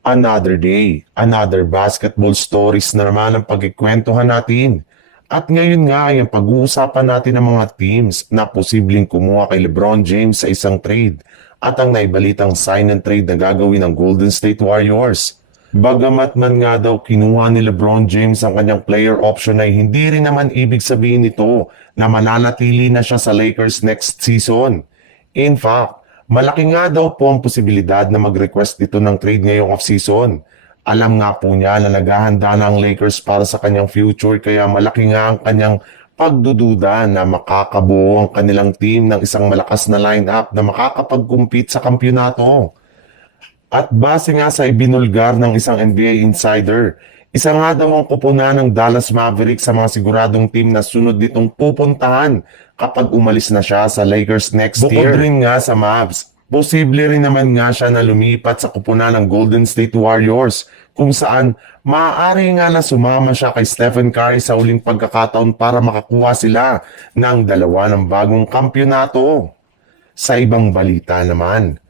Another day, another basketball stories na naman ang pagkikwentuhan natin. At ngayon nga ay ang pag-uusapan natin ng mga teams na posibleng kumuha kay LeBron James sa isang trade at ang naibalitang sign and trade na gagawin ng Golden State Warriors. Bagamat man nga daw kinuha ni LeBron James ang kanyang player option ay hindi rin naman ibig sabihin nito na mananatili na siya sa Lakers next season. In fact, malaki nga daw po ang posibilidad na mag-request dito ng trade ngayong off-season. Alam nga po niya na naghahanda na ang Lakers para sa kanyang future kaya malaki nga ang kanyang pagdududa na makakabuo ang kanilang team ng isang malakas na lineup na makakapag-compete sa kampyonato. At base nga sa ibinulgar ng isang NBA insider, isa nga daw ang kupunan ng Dallas Mavericks sa mga siguradong team na sunod nitong pupuntahan kapag umalis na siya sa Lakers next year. Bukod rin nga sa Mavs, posible rin naman nga siya na lumipat sa kupunan ng Golden State Warriors kung saan maaari nga na sumama siya kay Stephen Curry sa uling pagkakataon para makakuha sila ng dalawa ng bagong kampyonato. Sa ibang balita naman,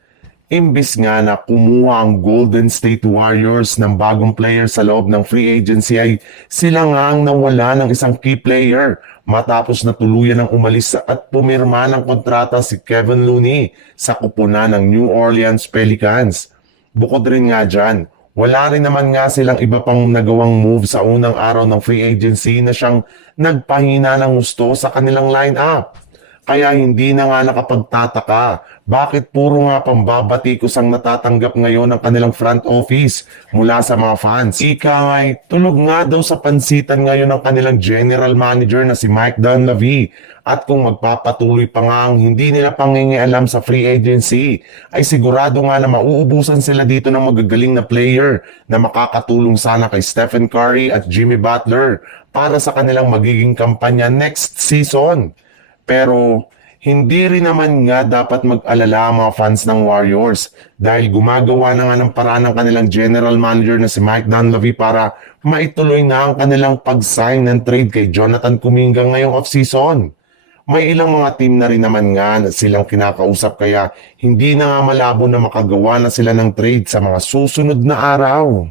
imbis nga na kumuha ang Golden State Warriors ng bagong player sa loob ng free agency ay sila nga ang nawala ng isang key player matapos na tuluyan ng umalis at pumirma ng kontrata si Kevin Looney sa kupunan ng New Orleans Pelicans. Bukod rin nga dyan, wala rin naman nga silang iba pang nagawang move sa unang araw ng free agency na siyang nagpahina ng gusto sa kanilang lineup. Kaya hindi na nga nakapagtataka bakit puro nga pambabatikos ang natatanggap ngayon ng kanilang front office mula sa mga fans. Ika nga'y tulog nga daw sa pansitan ngayon ng kanilang general manager na si Mike Dunleavy. At kung magpapatuloy pa nga ang hindi nila pangingialam sa free agency, ay sigurado nga na mauubusan sila dito ng magagaling na player na makakatulong sana kay Stephen Curry at Jimmy Butler para sa kanilang magiging kampanya next season. Pero hindi rin naman nga dapat mag-alala ang mga fans ng Warriors dahil gumagawa na nga ng paraan ng kanilang general manager na si Mike Dunleavy para maituloy na ang kanilang pag-sign ng trade kay Jonathan Kuminga ngayong off-season. May ilang mga team na rin naman nga na silang kinakausap kaya hindi na nga malabo na makagawa na sila ng trade sa mga susunod na araw.